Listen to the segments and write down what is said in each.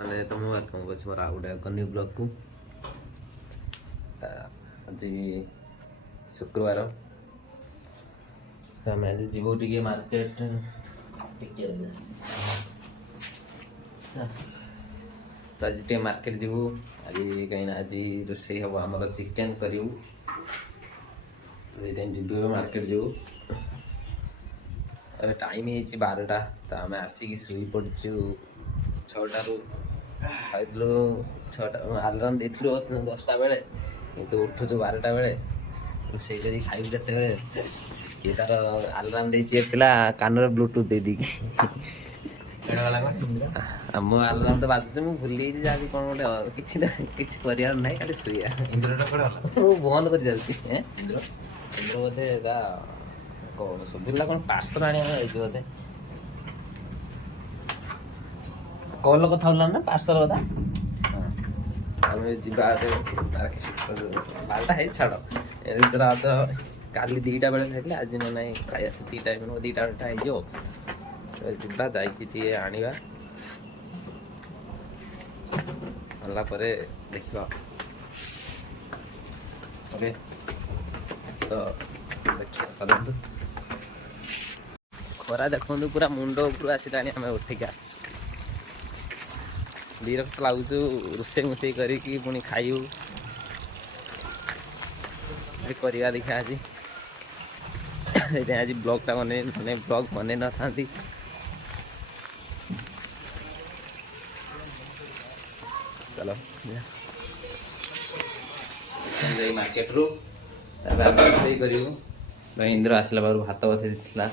ମାନେ ତମ welcome କରୁଛି ମୋର ଆଉ ଗୋଟେ ଏକ ନ୍ୟୁ ବ୍ଲଗକୁ। ଆଜି ଶୁକ୍ରବାର ତ ଆମେ ଆଜି ଯିବୁ ଟିକେ ମାର୍କେଟ ଟିକେ ତ ଆଜି ଟିକେ ମାର୍କେଟ ଯିବୁ ଆଜି କାହିଁକିନା ଆଜି ରୋଷେଇ ହେବ ଆମର ଚିକେନ୍ କରିବୁ ସେଇଥିପାଇଁ ଯିବୁ ଏବେ ମାର୍କେଟ ଯିବୁ। ଏବେ ଟାଇମ୍ ହେଇଛି 12ଟା ତ ଆମେ ଆସିକି ଶୋଇ ପଡ଼ିଛୁ 6ଟାରୁ ଖାଇଥିଲୁ 6ଟା ଆଲାର୍ମ ଦେଇଥିଲୁ 10ଟା ବେଳେ କିନ୍ତୁ ଉଠୁଛୁ 12ଟା ବେଳେ ରୋଷେଇ କରି ଖାଇବୁ ଯେତେବେଳେ ଇଏ ତାର ଆଲାର୍ମ ଦେଇଛି ଥିଲା କାନରେ ବ୍ଲୁଟୁଥ୍ ଦେଇଦେଇକି ଆମ ଆଲାର୍ମ ତ ବାଜୁଛି ମୁଁ ଭୁଲି ଯାଇଛି ଯାହାବି କ'ଣ ଗୋଟେ କିଛି ନା କିଛି କରିବାର ନାହିଁ ଖାଲି ଶୋଇବା ମୁଁ ବନ୍ଦ କରି ଯାଉଛି ଇନ୍ଦ୍ର ବୋଧେ ତା କ'ଣ ଶୁଭିଲା କ'ଣ ପାର୍ସଲ ଆଣିବାକୁ ଯାଇଛି ବୋଧେ କଲ୍ କଥା ହଉଥିଲା ନା ପାର୍ସଲ କଥା ଆମେ ଯିବା 12ଟା ହେଇ ଛାଡ଼ ଏମିତିର ତ କାଲି 2ଟା ବେଳେ ଖାଇଥିଲେ ଆଜି ନ ନାହିଁ ଖାଇ ଆସି 2ଟା 2ଟା ବେଳଟା ହେଇଯିବ ଯିବା ଯାଇକି ଟିକେ ଆଣିବା ଆଣିଲା ପରେ ଦେଖିବା ଓକେ ତ ଦେଖିବା ଚାଲନ୍ତୁ। ଖରା ଦେଖନ୍ତୁ ପୁରା ମୁଣ୍ଡ ଉପରୁ ଆସିଲାଣି ଆମେ ଉଠିକି ଆସିଛୁ ବିରକ୍ତ ଲାଗୁଛୁ ରୋଷେଇ କରିକି ପୁଣି ଖାଇବୁ କରିବା ଦେଖିବା ଆଜି ସେଇଥିପାଇଁ ଆଜି ବ୍ଲଗ୍ଟା ବ୍ଲଗ୍ ବନେଇ ନଥାନ୍ତି ଚାଲ ଯାଇ ମାର୍କେଟରୁ ତାପରେ ଆମେ ରୋଷେଇ କରିବୁ। ଇନ୍ଦ୍ର ଆସିଲା ପାଖରୁ ଭାତ ବସେଇ ଦେଇଥିଲା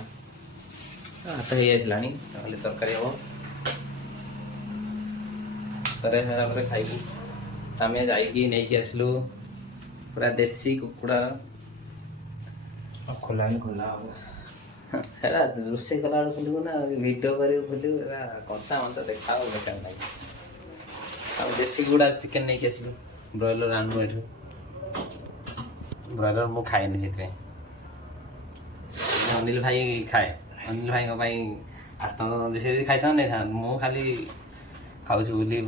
ଭାତ ହେଇଯାଇଥିଲାଣି ଖାଲି ତରକାରୀ ହେବ ତରକାରୀ ହେଲା ପରେ ଖାଇବୁ। ଆମେ ଯାଇକି ନେଇକି ଆସିଲୁ ପୁରା ଦେଶୀ କୁକୁଡ଼ା ଖୋଲା ଖୋଲା ହବ ହେଲା ରୋଷେଇ କଲାବେଳେ ଖୋଲିବୁ ନା ଭିଡ଼ିଓ କରିବୁ ଖୋଲିବୁ ହେଲା କଞ୍ଚା ମଞ୍ଚା ଦେଖା ହବ ବେକାର ନାହିଁ। ଆମେ ଦେଶୀ କୁକୁଡ଼ା ଚିକେନ୍ ନେଇକି ଆସିଲୁ ବ୍ରଏଲର୍ ଆଣୁ ଏଠୁ ବ୍ରଏଲର୍ ମୁଁ ଖାଏନି ସେଥିପାଇଁ ଅନିଲ ଭାଇ ଖାଏ ଅନିଲ ଭାଇଙ୍କ ପାଇଁ ଆସିଥାନ୍ତ ସେ ଯଦି ଖାଇଥାନ୍ତ ନେଇଥାନ୍ତ ମୁଁ ଖାଲି ଖାଉଛି ବୋଲି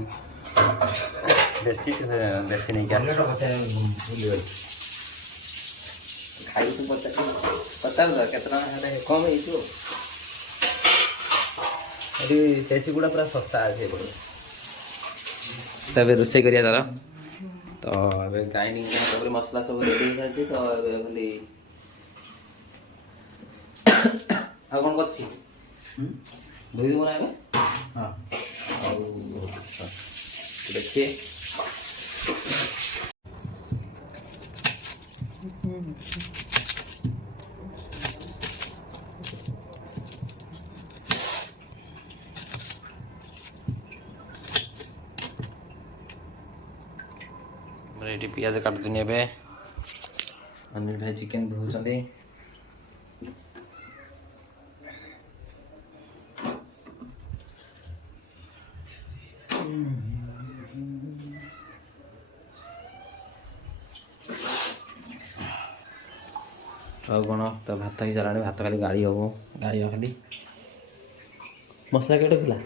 ଦେଶୀ ନେଇକି ଆସିଛୁ ଖାଇଛୁ ପଚାର କେତେ ଟଙ୍କା କମ୍ ହେଇଯିବ ଏଠି ଦେଶୀ ଗୁଡ଼ା ପୁରା ଶସ୍ତା ଅଛି ଏପଟେ। ତ ଏବେ ରୋଷେଇ କରିବା ତାର ତ ଏବେ ଗ୍ରାଇଣ୍ଡିଙ୍ଗ ତାପରେ ମସଲା ସବୁ ରେଡ଼ି ହେଇସାରିଛି ତ ଏବେ ଖାଲି ଆଉ କ'ଣ କରୁଛି ଧୋଇଦେବୁ ନା ଏବେ ଆଉ ଦେଖିଏ ଏଠି ପିଆଜ କାଟୁଥିଲି ଏବେ ଅନିଲ ଭାଇ ଚିକେନ୍ ଧୋଉଛନ୍ତି। ଆଉ କ'ଣ ତ ଭାତ ହେଇସାରିଲାଣି ଭାତ ଖାଲି ଗାଳି ହେବ ଖାଲି ମସଲା କେଉଁଟା ଥିଲା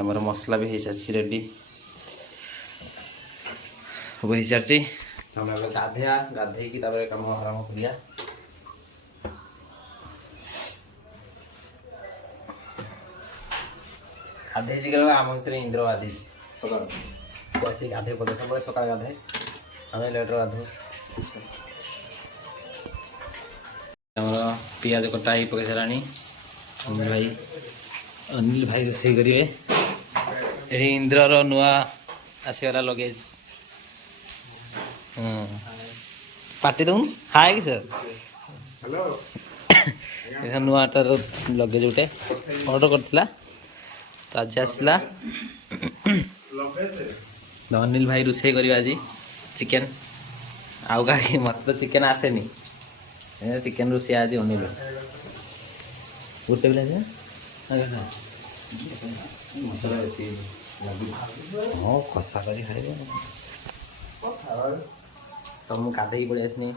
ଆମର ମସଲା ବି ହେଇସାରିଛି ରେଡ଼ି ସବୁ ହେଇସାରିଛି ଆମେ ଏବେ ଗାଧେଇକି ତାପରେ କାମ ଆରମ୍ଭ କରିବା। ଗାଧେଇଛି କେବଳ ଆମ ଭିତରେ ଇନ୍ଦ୍ର ଗାଧେଇଛି ସକାଳୁ ସେ ଆସିକି ଗାଧେଇ ପଡ଼େ ସବୁବେଳେ ସକାଳେ ଗାଧେ ଆମେ ଲେଟ୍ରେ ଗାଧଉ। ଆମର ପିଆଜ କଟା ହେଇ ପକାଇ ସାରିଲାଣି ଅନିଲ ଭାଇ ରୋଷେଇ କରିବେ। ଏଠି ଇନ୍ଦ୍ରର ନୂଆ ଆସିଗଲା ଲଗେଜ୍ ପାଟି ଦଉନ ହାଏ କି ସାର୍ ନୂଆଟାର ଲଗେଜ୍ ଗୋଟେ ଅର୍ଡ଼ର କରିଥିଲା ତ ଆଜି ଆସିଲା। ଅନିଲ ଭାଇ ରୋଷେଇ କରିବା ଆଜି ଚିକେନ୍ ଆଉ କାହାକି ମୋତେ ତ ଚିକେନ୍ ଆସେନି ଚିକେନ୍ ରୋଷେଇ ଆଜି ଅନିଲ ଗୋଟେ ପିଲା ହଁ କଷା କରି ଖାଇବେ ତ ମୁଁ ଗାଧେଇକି ପଳେଇ ଆସିନି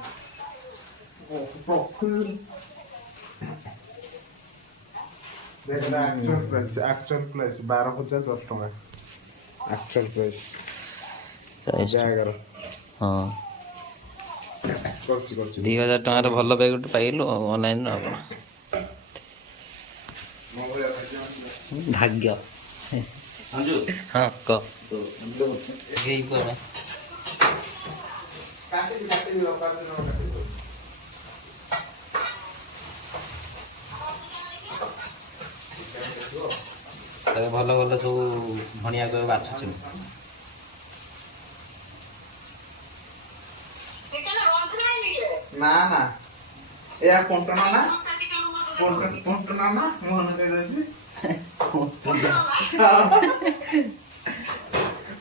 एक्चुअल प्राइस 12,010 टका एक्चुअल प्राइस जागर हाँ करछि 2,000 टଙ୍କାର ଭଲ ବ୍ୟାଗ୍ ଗୋଟେ ପାଇଲୁ ଅନଲାଇନ୍ ଆଉ କ'ଣ ଭାଗ୍ୟ ହଁ କହ ଏଇ କ'ଣ ଭଲ ଭଲ ସବୁ ଭଣିଆ କହିବ ବାଛୁଛି ନା ନା ଏୟା ପଣ୍ଟନା ନା ପଣ୍ଟନା ନା ମୋହନ କହିଦେଉଛି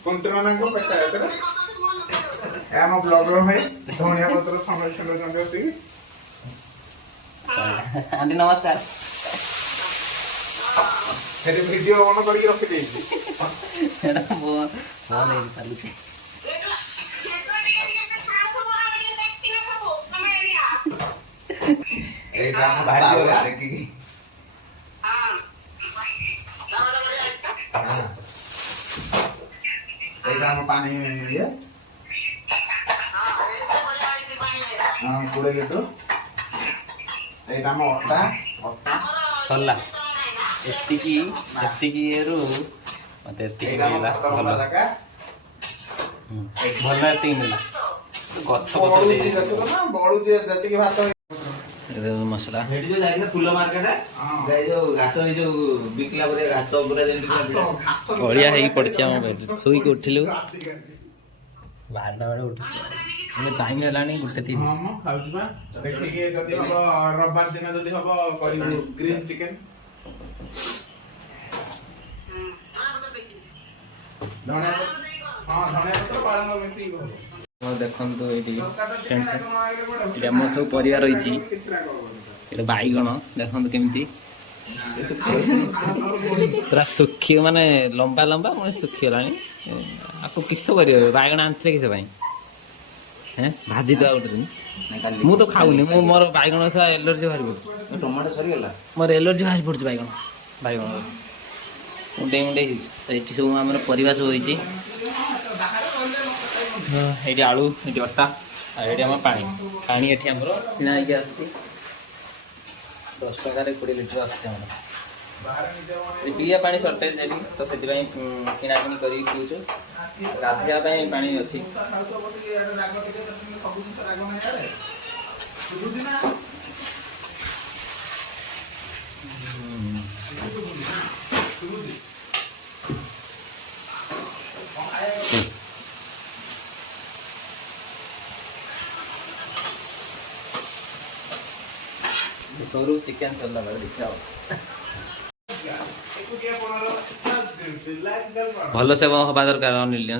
ପଣ୍ଟନାଙ୍କ ପେଟା ଏତରେ ଏ ଆମ ବ୍ଲଗର ଭାଇ ଧଣିଆ ପତ୍ର ସଂରକ୍ଷଣ କରିଛନ୍ତି ଆସିକି ଆଣ୍ଟି ନମସ୍କାର ସେଠି ଭିଡିଓ ଅନ୍ କରିକି ରଖିଦେଇଛି ଏଇଟା ଫୋନ୍ ହେଇକି ଚାଲୁଛି ଏଇଟା ଆମ ଭାଗ୍ୟ ଦେଖିକି ଏଇଟା ଆମ ପାଣି ଇଏ 20 ଲିଟର ଏଇଟା ଆମ ଅଟା ସରିଲା ଏତିକି ଇଏରୁ ମୋତେ ଏତିକି ମିଳିଲା ଭଲ ଭଲ ଏତିକି ମିଳିଲା ଗଛ ବଳୁଛି ଯେତିକି ଭାତ ମସଲା ଫୁଲ ମାର୍କେଟ ଯୋଉ ଘାସ ଏଇ ଯୋଉ ବିକିଲା ପରେ ଘାସ ପୁରା ଯେମିତି ଅଳିଆ ହେଇକି ପଡ଼ିଛି ଆମ ଶୋଇକି ଉଠିଲୁ 12ଟା ବେଳେ ଉଠିଛୁ ଏବେ ଟାଇମ୍ ହେଲାଣି 1:30 ଦେଖିକି ଯଦି ହବ ରବିବାର ଦିନ ଯଦି ହବ କରିବୁ ଗ୍ରିଲ୍ ଚିକେନ ଧଣିଆ ପତ୍ର ପାଳଙ୍ଗ ମିଶିକି ହବ ଦେଖନ୍ତୁ ଏଇଠି ଫ୍ରେଣ୍ଡସ୍ ଏଠି ଆମର ସବୁ ପରିବା ରହିଛି ଏଠି ବାଇଗଣ ଦେଖନ୍ତୁ କେମିତି ପୁରା ଶୁଖି ମାନେ ଲମ୍ବା ଲମ୍ବା ମାନେ ଶୁଖିଗଲାଣି ଆକୁ କିସ କରିବ ବାଇଗଣ ଆଣିଥିଲେ କିସ ପାଇଁ ଭାଜି ଦେବା ଗୋଟେ ଦିନ ମୁଁ ତ ଖାଉନି ମୁଁ ମୋର ବାଇଗଣ ସହ ଏଲର୍ଜି ବାହାରି ପଡ଼ୁଛି ଟମାଟୋ ସରିଗଲା ମୋର ଏଲର୍ଜି ବାହାରି ପଡ଼ୁଛି ବାଇଗଣ ମୁଣ୍ଡେଇ ହେଇଛି ଏଠି ସବୁ ଆମର ପରିବା ସବୁ ହେଇଛି ଏଇଠି ଆଳୁ ଏଠି ଅଟା ଆଉ ଏଇଠି ଆମର ପାଣି ଏଠି ଆମର କିଣା ହେଇକି ଆସୁଛି 10 ଟଙ୍କାରେ 20 ଲିଟର ଆସୁଛି ଆମର ପିଇବା ପାଣି ସର୍ଟେଜ୍ ଏଠି ତ ସେଥିପାଇଁ କିଣାକିଣି କରିକି ପିଉଛୁ ଗାଧୋଇବା ପାଇଁ ପାଣି ଅଛି ସରୁ ଚିକେନ୍ ସରିଲା ବେଳେ ଦେଖିବା ଭଲ ସେ ହବା ଦରକାର ଅନିଲ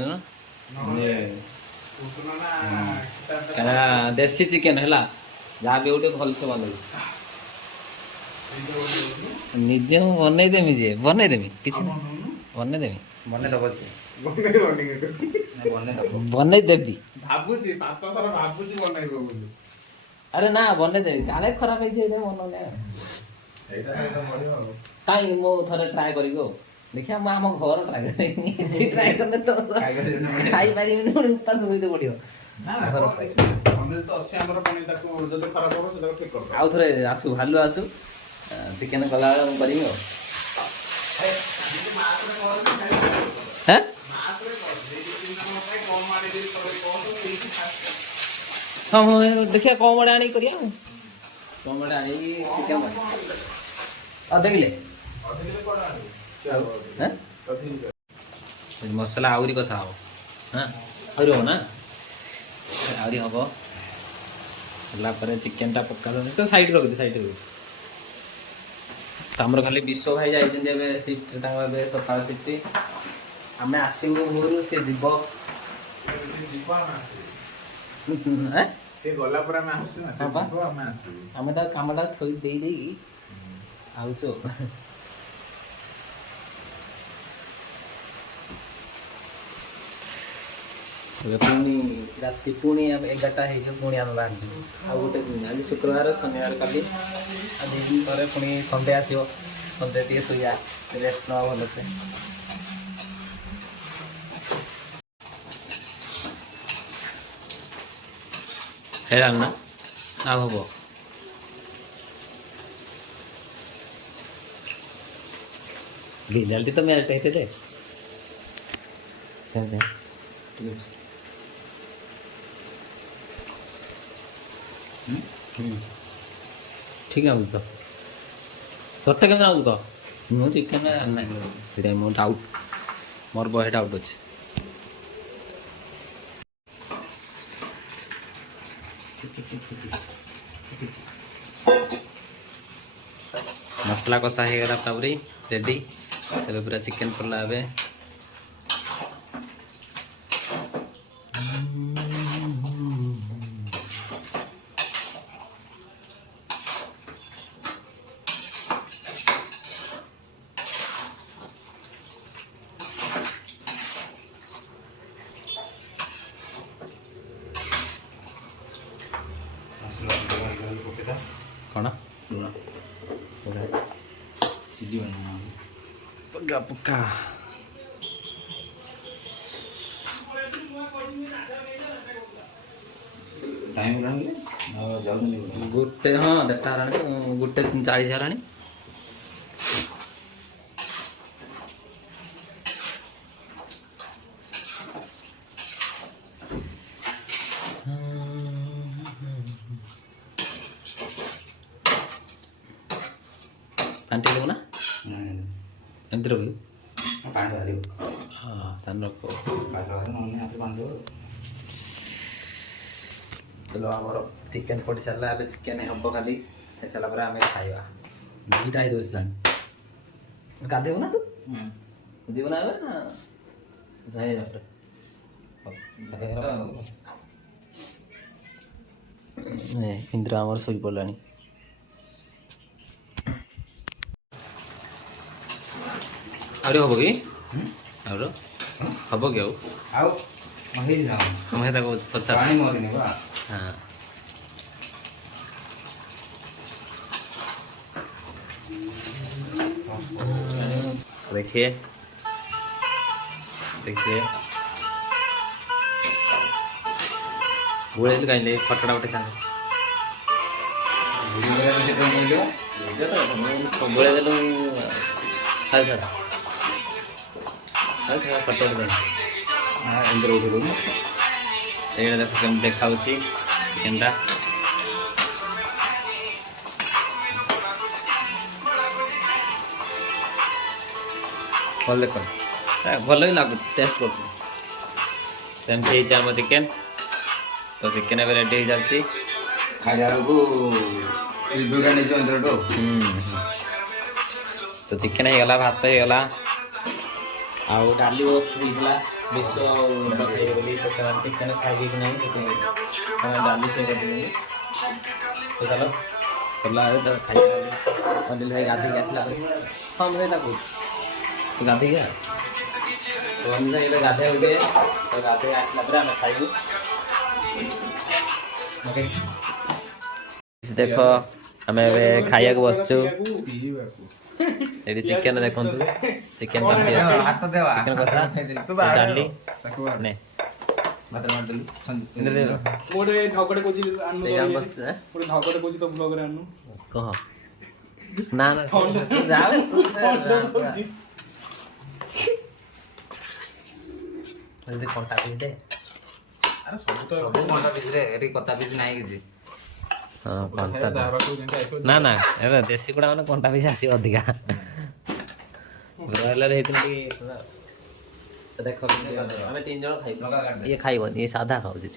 ଦେଶୀ ଚିକେନ୍ ହେଲା ଯାହା ବି ଗୋଟେ ଭଲସେ ବନେଇବି ନିଜେ ମୁଁ ବନେଇଦେମି ଯେ ବନେଇଦେମି କିଛି ନାହିଁ ବନେଇଦେମି ବନେଇଦବ ସେ ବନେଇଦେବି ଭାବୁଛି 5 ଥର ଭାବୁଛି ବନେଇବ ବୋଲି ଆରେ ନା ବନେଇଦେବି କାଳେ ଖରାପ ହେଇଛି ବନଉନି କାଇଁ ମୁଁ ଥରେ ଟ୍ରାଏ କରିବି ଆଉ ଦେଖିବା ମୁଁ ଆମ ଘର ଟ୍ରାଏ କରିବି ଏଠି ଟ୍ରାଏ କଲେ ତ ଖାଇପାରିବିନି ପୁଣି ଉପାସ ଶୋଇତେ ପଡ଼ିବ ଆଉ ଥରେ ଆସୁ ଭାଲୁ ଆସୁ ଚିକେନ୍ କଲାବେଳେ ମୁଁ କରିବି ଆଉ ହଁ ମୁଁ ଦେଖିବା କମ୍ ଆଡ଼େ ଆଣିକି କରିବା ଆଉ କମ୍ ଆଡ଼େ ଆଣିକି ଚିକେନ୍ ଦେଖିଲେ ମସଲା ଆହୁରି କଷା ହବ ଆହୁରି ହବ ନା ଆହୁରି ହବ ହେଲା ପରେ ଚିକେନ୍ଟା ପକା ତ ସାଇଡ଼୍ ରଖିଦି ଆମର ଖାଲି ବିଶ୍ୱ ଭାଇ ଯାଇଛନ୍ତି ଏବେ ସିଫ୍ଟ ତାଙ୍କ ଏବେ ସକାଳ ସିଫ୍ଟ ଆମେ ଆସିବୁ ଘରୁ ସେ ଯିବ ସେ ଗଲା ପରେ ଆମେ ଆସୁଛୁ ନା ସେ ଯିବ ଆମେ ଆସିବୁ ଆମେ ତା କାମଟା ଥୋଇ ଦେଇକି ଆଉଛୁ ପୁଣି ରାତି ପୁଣି 11ଟା ହେଇଯିବ ପୁଣି ଆମେ ବାହାରିଯିବୁ ଆଉ ଗୋଟେ ଦିନ ଆଜି ଶୁକ୍ରବାର ଶନିବାର କାଲି ଆଉ 2 ଦିନ ପରେ ପୁଣି ସନ୍ଡେ ଆସିବ ମୋତେ ଟିକେ ଶୋଇବା ରେଷ୍ଟ ନେବା ଭଲସେ। ହେଇଗଲାଣି ନା ଆଉ ହବ? ବିଲାଲଟି ତ ମ୍ୟାଚ୍ ହେଇଥିଲେ ସେମିତି ଠିକ୍ ଅଛି। ଠିକ୍ ଲାଗୁଛି ତ ତୋତେ କେମିତି ଲାଗୁଛି କହ? ମୁଁ ଚିକେନ୍ ନାହିଁ ସେଇଟା ମୋ ଡାଉଟ୍, ମୋର ବହେ ଡାଉଟ୍ ଅଛି। ମସଲା କଷା ହେଇଗଲା ତାପରେ ରେଡ଼ି। ଏବେ ପୁରା ଚିକେନ୍ ପଡ଼ିଲା ଏବେ। କ'ଣ ପକା ପକା ଟାଇମ୍ ହେଲାଣି ଯାଉଛନ୍ତି ଗୋଟେ ହଁ 1:30 ହେଲାଣି, 1:40 ହେଲାଣି। ପାଣି ଟିକେ ଦେବୁ ନା ଏମିତି ରଖିବୁ? ପାଣି ବାହାରିବ ହଁ ତାହେଲେ ରଖ। ନହେଲେ ହାତ ପାଣି ଦେବ। ଚलो ଆମର ଚିକେନ୍ ପଡ଼ି ସାରିଲା, ଏବେ ଚିକେନ୍ ହେବ ଖାଲି ହେଇସାରିଲା ପରେ ଆମେ ଖାଇବା। 2ଟା ହେଇ ଦଉଛିଲାଣି। ଗାଧେଇବୁ ନା ତୁ? ଯିବୁ ନା ଏବେ ନା ଯାଇ ଇନ୍ଦ୍ର ଆମର ଶୋଇପଡ଼ିଲାଣି। ଆହୁରି ହବ କି? ଆହୁରି ହବ କି ଆଉ ହେଇଛି ନା ତମେ ତାକୁ ପଚାର। ପାଣି ମରିନି ବା। हाँ देखिए देखिए बुढ़े कहीं फटोटा उठे था बुढ़े देलु हाल छड़ा फटो उठे इंद्र उठे ये देख केम देखा चिकेन टा भल देख भल भी लगुच टेस्ट कर आम चिकेन तो चिकेन ए रेडी हो जाती खाइला बेलू इंद्र तो चिकेन हो गला भात हो गला आउ डाली होता विश्व चिकेन खाई ना डाली से तो चलो सरला खाई अनिल भाई गाधे आसला हाँ मुझे कौन तू गाधे तो अनिल भाई गाधे हो गए तो गाधे आसला आम खाइबू ओके देख आम खाया बसचु ये चिकेन देखो चिकेन चिकेन कषा डाली ने कह ना ना कंटा पीस दे कता पीस ना कि हाँ कंटा ना ना एरा देसी गुड़ा माने कंटा पीस आसी अधिका ब्रॉयलर हेतु देखो आम 3 जन खाइ ये खाइबन ये साधा खाऊ जे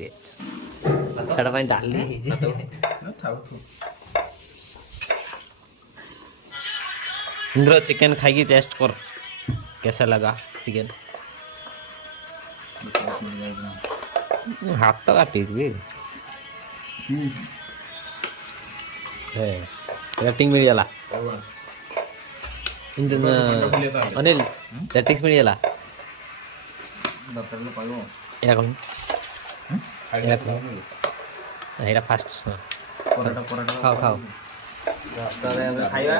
छड़ा ପାଇଁ डाली इंद्र चिकेन खाई टेस्ट कर कैसा लगा चिकेन हाथ तो काटी भी रेटिंग मिलगला अनिल रेटिंग्स मिलगला एटा फास्ट खाओ खाओ खाइबा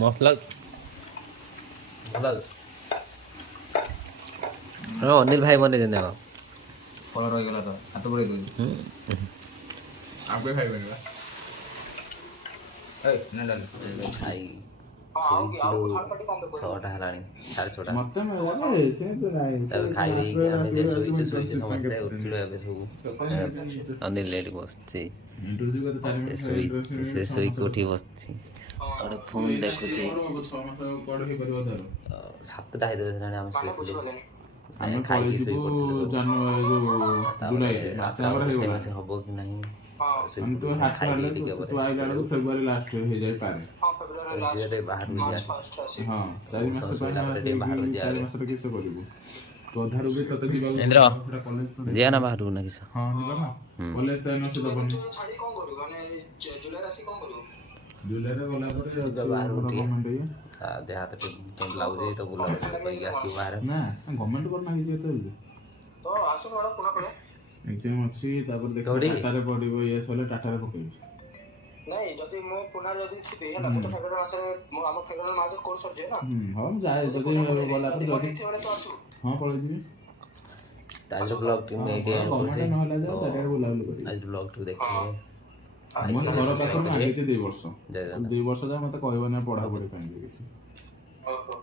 ମସଲା ଭଲ ହଁ ଅନିଲ ଭାଇ ବନେଇଛନ୍ତି ଆଗ ଫଳ ରହିଗଲା ତ ହାତ ବୁଡ଼େଇ ଦଉଛି ଆଗେ ଖାଇପାରିବା ଖାଇ ଶୋଇଥିଲୁ 6ଟା ହେଲାଣି 6:30 ମତେ ମିଳିଲା ସେ ତ ନାହିଁ ତାପରେ ଖାଇ ଦେଇକି ଆମେ ଯେ ଶୋଇଛୁ ସମସ୍ତେ ଉଠିଲୁ ଏବେ ସବୁ ଅନିଲ ଏଠି ବସିଛି ସେ ଶୋଇକି ଉଠିକି ବସିଛି ଗୋଟେ ଫୋନ୍ ଦେଖୁଛି 7ଟା ହେଇଯାଉଥିଲାଣି ଆମେ ଶୋଇଥିଲୁ ଆମେ ଖାଇକି ପଳେଇଯିବୁ ଶୋଇପଡ଼ିଥିଲୁ ସବୁ ତାପରେ ମାସେ ଆଠଟା ଆମର ବେଳକୁ ହେଇଗଲା ସେ ହବ କି ନାହିଁ ମାନେ ତୁ ହାଟ ଖାଇଦେଇ ହେଲେ ଟିକେ ତୁ ପରେ ଆଇଲା ବେଳକୁ ଫେବୃଆରୀ ଲାଷ୍ଟ ହେଇଯାଇପାରେ ଯିବା ବାହାରକୁ ଯିବା ହଁ 4 ମାସ ପାଇଁ ଟିକେ ବାହାରକୁ ଯିବା 4 ମାସରେ କିସ କରିବୁ ଅଧାରୁ ବି ତତେ ଯିବାକୁ ଇନ୍ଦ୍ର କଲେଜ ଯିବା ନା ବାହାରକୁ ନା କିସ ହଁ ଯିବା ନା କଲେଜ ତ ଏନର୍ସି ଦବନି ଜୁଲାଇରେ ଗଲା ପରେ ଯିବା ବାହାରକୁ ଟିକେ ଦେହ ହାତ ଟିକେ କେମିତି ଲାଗୁଛି ତ ବୁଲାବୁଲି କରିକି ଆସିବୁ ବାହାରେ ନା ଗଭର୍ଣ୍ଣମେଣ୍ଟ କରିନା କିଛି ଏତେ ଏକ୍ଜାମ ଅଛି ତାପରେ ଦେଖ କୋଉଠି? ଟାଟାରେ ପଡ଼ିବ ଇଏ ସରିଲେ ଟାଟାରେ ପକେଇବି ନାଇଁ ଯଦି ମୁଁ ପୁନାର ଯଦି ଥିବି ହେଲା ତ ଫେବୃଆରୀ ମାସରେ ମୁଁ ଆମ ଫେବୃଆରୀ ମାସରେ କୋର୍ସ ସରିଯାଏ ନା ହଁ ମୁଁ ଯାଏ ଯଦି ଗଲା ପରେ ଯଦି ହଁ ପଳେଇଯିବି ଆଜିର ବ୍ଲଗ୍ ଟି ମୁଁ ଏଇଠି ଏଣ୍ଡ କରୁଛି ଗଭର୍ଣ୍ଣମେଣ୍ଟ ନହେଲା ଯାଏ ଚାରିଆଡ଼େ ବୁଲାବୁଲି କରିବି ଆଜିର ବ୍ଲଗ୍ ଟି ଦେଖିବେ ଆମ ଘର ପାଖରୁ ମାଗିଛି 2 ବର୍ଷ ଜୟ ଜଗନ୍ନାଥ 2 ବର୍ଷ ଯାଏ ମତେ କହିବ ନା ପଢ଼ାପଢ଼ି ପାଇଁ କିଛି ଓହୋ